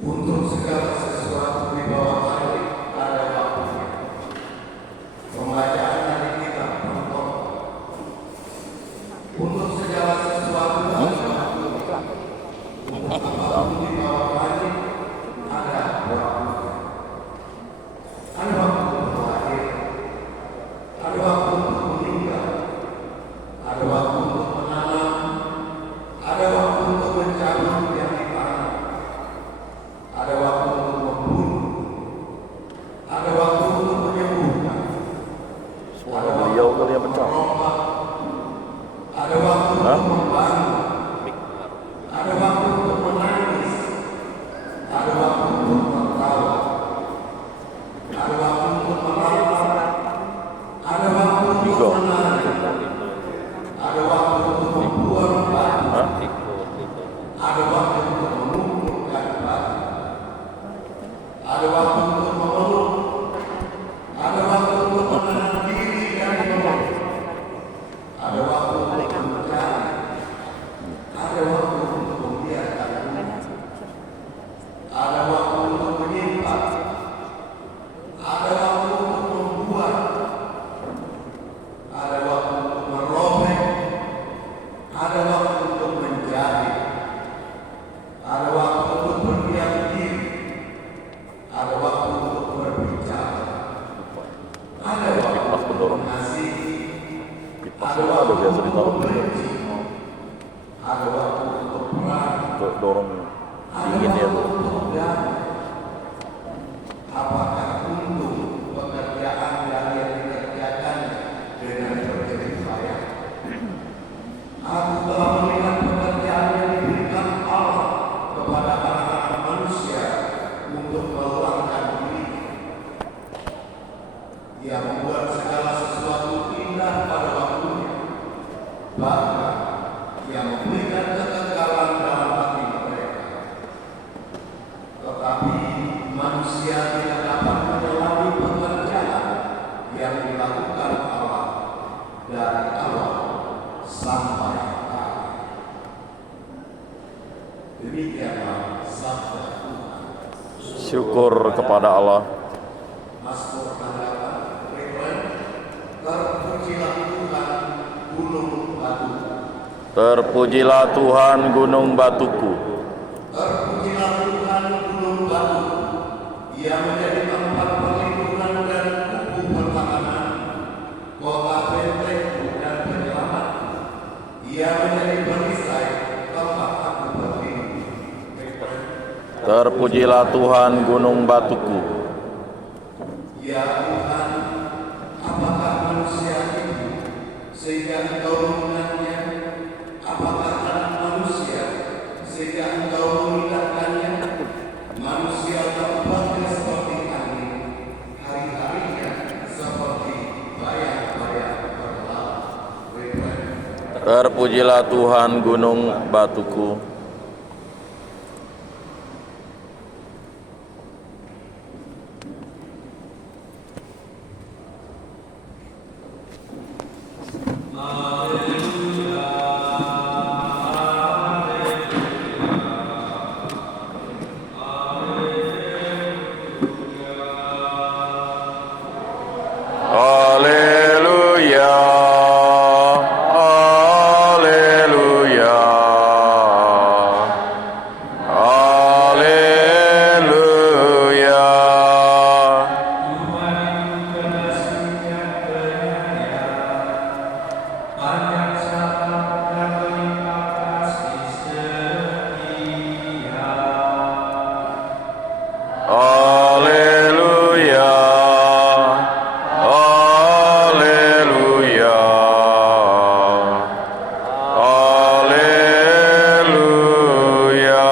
Untuk segala sesuatu di bawah langit ada waktunya. Pembacaan dari kitab Pengkhotbah. Untuk segala sesuatu ada waktunya. Untuk apapun di bawah langit ada waktunya. Ada waktu untuk lahir, ada waktu untuk meninggal, ada waktu untuk menanam, ada waktu untuk mencabut yang ditanam, ada waktu untuk membunuh, ada waktu untuk menyembuhkan, ada waktu untuk merombak, ada waktu untuk membangun, ada waktu untuk menangis, ada waktu untuk tertawa, ada waktu untuk merawat, ada waktu untuk menari, ada waktu untuk membuang batu, ada waktu untuk mengumpulkan batu, ada waktu untuk memeluk, ada waktu untuk menahan diri dari memeluk, ada waktu untuk mencari, ada waktu untuk membiarkan, ada waktu untuk menyimpan, ada waktu untuk membuat, ada waktu untuk merobek, ada waktu untuk menjadi, ada waktu untuk berdiam diri, ada waktu untuk berbicara, ada waktu untuk mengasihi, ada waktu untuk membenci, ada waktu untuk perang, ada waktu untuk damai. Apakah untuk pekerjaan yang dikerjakan dengan berjerih payah? Aku telah melihat pekerjaan yang diberikan Allah kepada anak-anak manusia untuk meluangkan diri. Ia membuat segala sesuatu indah pada waktunya. Bahkan ia memberikan kekekalan dalam hati mereka. Tetapi manusia tidak dapat menyelami pekerjaan yang dilakukan Allah dari awal sampai akhir. Demikianlah sabda Tuhan. Syukur kepada Allah. Mazmur 8, referen, terpujilah Tuhan gunung batu. Terpujilah Tuhan gunung batuku. Terpujilah Tuhan gunung batu. Ia menjadi tempat perlindungan dan kubu pertahanan, kota bentengku dan penyelamat. Ia menjadi perisai tempat aku berlindung. Terpujilah Tuhan gunung batuku. Ya Tuhan, apakah manusia itu sehingga Engkau mengenalnya? Apakah anak manusia sehingga Engkau memindahkannya? Manusia tempatnya seperti angin, hari-harinya seperti bayang-bayang berlalu. Terpujilah Tuhan gunung batuku. Haleluya, haleluya, haleluya. Haleluya, haleluya, haleluya.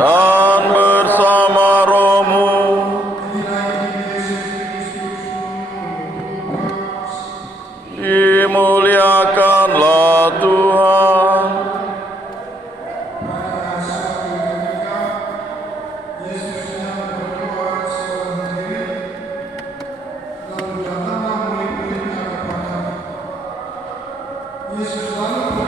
Dan bersama rohmu, dimuliakanlah Tuhan. Yesus lalu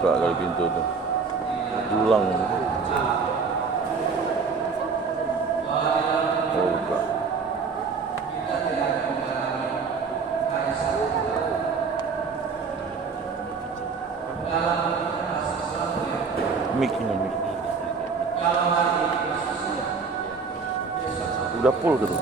buka kali pintu tuh. Pulang. Oh, buka. Mic. Udah full gitu.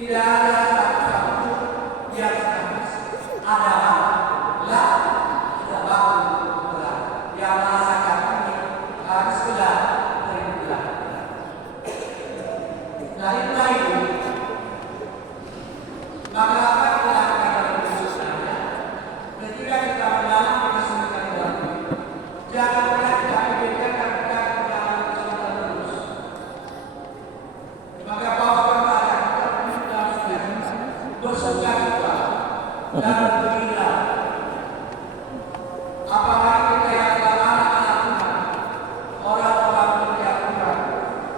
Kita tidak ada satu-satu yang statis. Ada lah, ada baku belah. Yang merasakan ini harus belah dari belah. Nah itulah itu. Maka apa yang dilakukan dalam khususnya? Ketika kita mendalam kita sebutkan di dalam. Jangan pernah kita pikirkan kita mendalam kesulitan terus. Maka bahwa bersuka cita dan bergembira. Apalagi kita yang telah anak-anak Tuhan, orang-orang kerja Tuhan,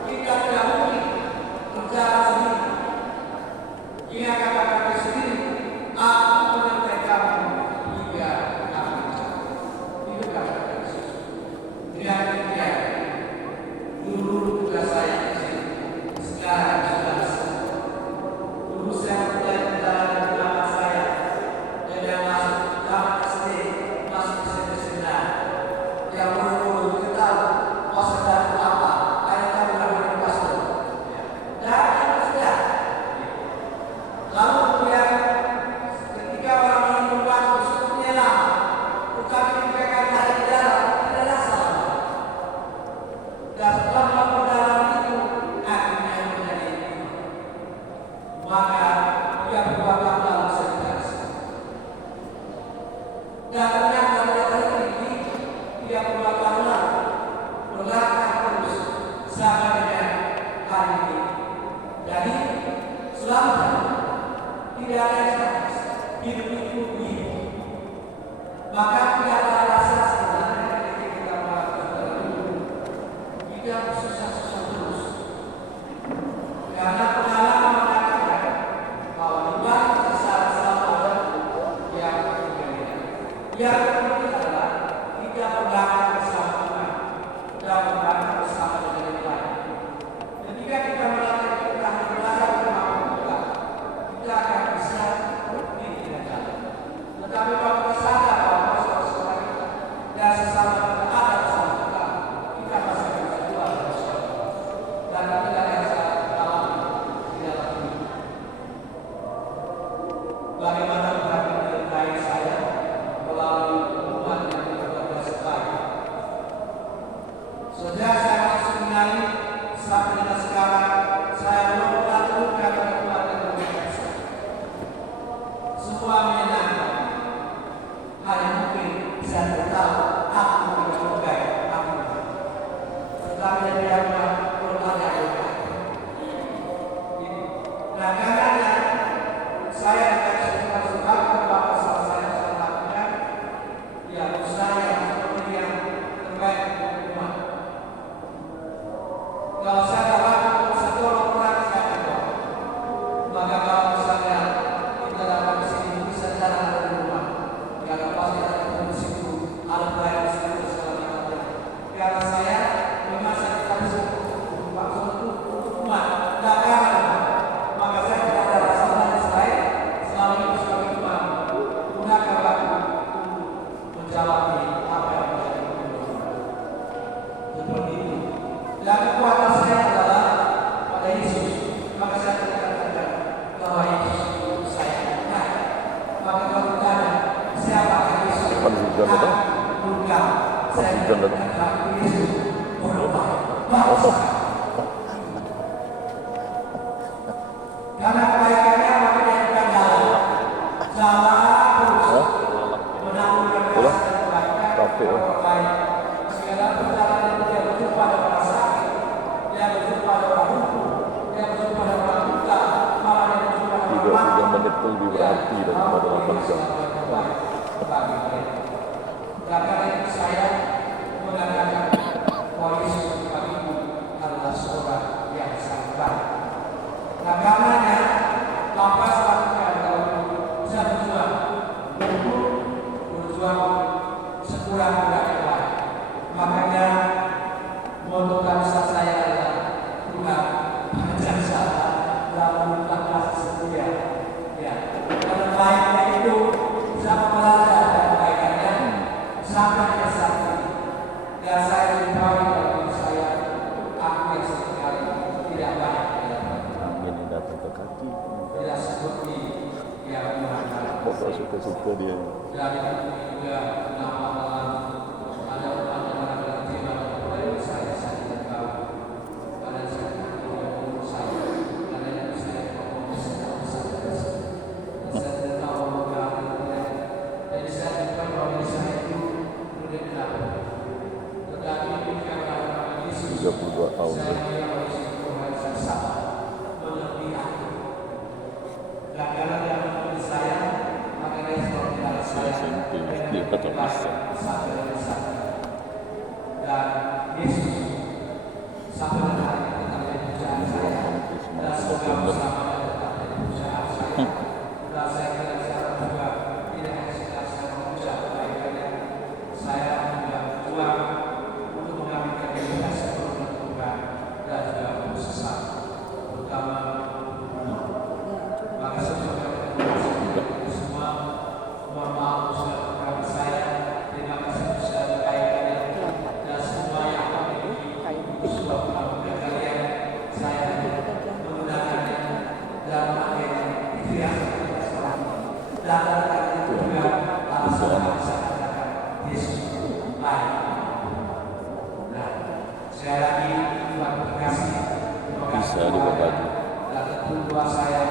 kita tidak mungkin berjalan sendiri. Ia katakan sendiri, aku menyertai kamu hingga akhir zaman. Itu kata Yesus. Dia demikian. Dulu tugas saya di sini, sekarang sudah selesai. Dulu saya mulai berjalan di belakang saya, dan yang masuk dalam SD masuk SMP. Yang murid-murid kita tahu, pastor itu apa? Ayat kami menjadi pastor. Dan yang sudah. Lalu kemudian ketika orang ini membantu sebetulnya lama, tetapi ketika kami ada di dalam tidak ada salah. Dan setelah melakukan dalam itu akhirnya menjadi iman. Maka dia berbakat dalam sedikasi. Dan ternyata mereka ini dia berbakat ulang, berlangkah terus sampai dengan hari ini. Jadi selamanya tidak ada yang statis, hidup itu hidup. Maka tidak ada rasa sebenarnya ketika kita melakukan dalam hidup. Tidak susah-susah terus. Karena pengalaman mengatakan bahwa di balik kesalahan selalu ada yang berbeda. Yang penting adalah kita berlangkah bersama Tuhan dan berlangkah bersama dengan yang lain. Ketika kita melakukan kita belajar bersama Tuhan, kita akan bisa di tidak jalan. Tetapi kalau kita sadar bahwa saudara kita dan sesama kita ada bersama kita, kita pasti bisa keluar dari sana. Dan tidak ada yang salah alami di dalam hidup. Bagaimana Tuhan menyertai saya melalui hubungan yang berbagai baik. Sejak saya masuk seminari sampai dengan sekarang, saya belum pernah terluka pada keluarga berbeda. Semua menyenangkan. Hanya mungkin saya tahu aku tidak berbaik aku. Tetapi dari Allah belum ada yang baik. Nah karenanya saya dikasih sebab bahwa salah saya lakukan ya usaha yang seperti yang terbaik untuk umat. Kalau saya dapat satu orang saya akan bawa. Maka kalau misalnya kita dapat di sini bisa jalan dari rumah, ya pasti ada di situ, ada baik di situ segala macam. Karena saya memang saya harus untuk umat, tidak karena maka saya tidak ada rasa lain selain selalu itu sebagai umat gunakan waktu untuk menjawab apa yang menjadi kebutuhan. Seperti itu. Dan kekuatan saya adalah pada Yesus. Maka saya katakan bahwa Yesus itu saya. Nah, maka kalau ditanya siapa Yesus? Bukan. Saya katakan Yesus berubah. Karena kebaikannya maka dia bukan jalan terus menanggung rasa dan kebaikan orang lain. Segala perjalanan dia berjumpa dengan orang sakit, dia berjumpa dengan orang lumpuh, dia berjumpa dengan orang buta, malah dia berjumpa dengan orang mati. 3 menit itu lebih berarti daripada 8 jam. Bagi mereka. Dan karena itu saya mengatakan bahwa Yesus bagiku adalah seorang yang sangat baik. Nah karenanya lapas lakukan kalau bisa berjuang sekurang-kurangnya. Makanya moto bangsa saya adalah Tuhan ajar saya dalam kasih setia. Ya, karena baiknya itu bisa belajar dan kebaikannya sampai tidak seperti yang Tuhan Bapak suka-suka dia. dan juga nama Allah ada orang tema dari saya tidak tahu ada saya tidak saya ada yang saya tidak tahu jadi saya juga bahwa saya itu berbeda tetapi karena Yesus 32 tahun. saya Tuhan saya sama melebihi dan karena dia menurut saya maka dia selalu Saya SMP, dia kata bisa. dan Yesus sampai hari ini tetap jadi pujaan saya dan semoga bersama tetap jadi pujaan saya dan saya kira sekarang juga tidak hanya sekedar saya memuja kebaikannya saya juga berjuang untuk mengambil kebenaran sebelum Tuhan dan juga berusaha terutama maka semoga semua mohon maaf sudah berkata saya terima kasih sudah kebaikannya dan semua yang memiliki sebuah pengakuan kalian saya menggunakannya dan akhirnya itu yang dan itu juga alasan saya katakan Yesus baik. Nah, sekali lagi Tuhan terima kasih Bisa dibagi. dan tentu doa saya